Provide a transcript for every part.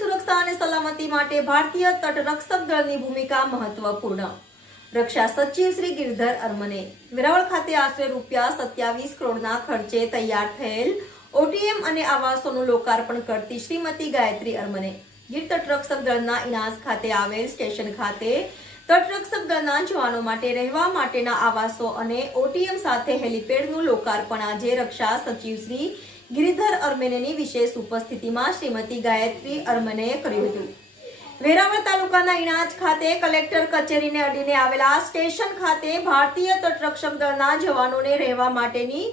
સુરક્ષા અને સલામતી માટે ભારતીય તટરક્ષક દળની ભૂમિકા મહત્વપૂર્ણ. રક્ષા સચિવ શ્રી ગિરધર અરમને વેરાવળ ખાતે આશરે ₹27 કરોડના ખર્ચે તૈયાર થયેલ ઓટીએમ અને આવાસોનું લોકાર્પણ કરતી શ્રીમતી ગાયત્રી અરમને ગીર તટરક્ષક દળના ઇનાસ ખાતે આવેલ સ્ટેશન ખાતે તટરક્ષક દળના જવાનો માટે રહેવા માટેના આવાસો અને ઓટીએમ સાથે હેલિપેડનું લોકાર્પણ આજે રક્ષા સચિવ શ્રી ગિરધર અરમેનેની વિશેષ ઉપસ્થિતિમાં શ્રીમતી ગાયત્રી અરમનેએ કર્યું હતું. વેરાવળ તાલુકાના ઇણાજ ખાતે કલેક્ટર કચેરીને અડીને આવેલા સ્ટેશન ખાતે ભારતીય તટરક્ષક દળના જવાનોને રહેવા માટેની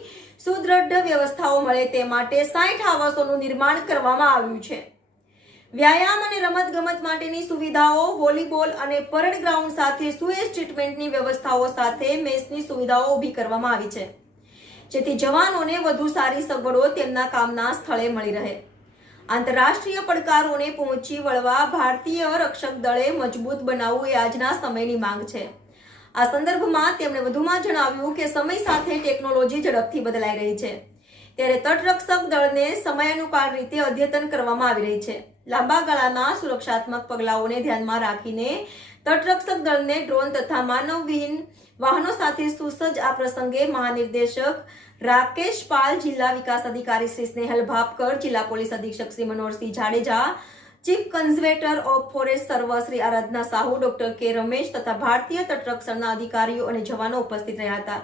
સુદ્રઢ વ્યવસ્થાઓ મળે તે માટે 60 આવાસોનું નિર્માણ કરવામાં આવ્યું છે. વ્યાયામ અને રમતગમત માટેની સુવિધાઓ, વોલીબોલ અને પરેડ ગ્રાઉન્ડ સાથે સુએજ ટ્રીટમેન્ટની વ્યવસ્થાઓ સાથે મેસની સુવિધાઓ ઊભી કરવામાં આવી છે, જેથી જવાનોને વધુ સારી સગવડો તેમના કામના સ્થળે મળી રહે. આંતરરાષ્ટ્રીય પડકારોને પહોંચી વળવા ભારતીય રક્ષક દળે મજબૂત બનાવવું એ આજના સમયની માંગ છે. આ સંદર્ભમાં તેમણે વધુમાં જણાવ્યું કે સમય સાથે ટેકનોલોજી ઝડપથી બદલાઈ રહી છે, ત્યારે તટરક્ષક દળને સમયાનુસાર રીતે અદ્યતન કરવામાં આવી રહી છે. લાંબા ગાળાના સુરક્ષાત્મક પગલાઓને ધ્યાનમાં રાખીને તટરક્ષક દળને ડ્રોન તથા માનવવિહીન વાહનો સાથે સુસજ્જ. આ પ્રસંગે મહાનિર્દેશક રાકેશ પાલ, જિલ્લા વિકાસ અધિકારી શ્રી સ્નેહલ ભાપકર, જિલ્લા પોલીસ અધિક્ષક Shri Manoharsinh Jadeja, chief conservator of forest survey Shri Aradhana Sahu, doctor કે રમેશ તથા ભારતીય તટરક્ષકના અધિકારીઓ અને જવાનો ઉપસ્થિત રહ્યા હતા.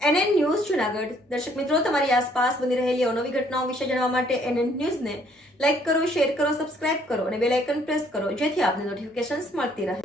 NN news Junagadh. દર્શક મિત્રો, તમારી આસપાસ બની રહેલી અવનવી ઘટનાઓ વિશે જાણવા માટે NN ન્યૂઝને લાઇક કરો, શેર કરો, સબસ્ક્રાઇબ કરો અને બેલ આઇકન પ્રેસ કરો, જેથી આપને નોટિફિકેશન્સ મળતી રહે.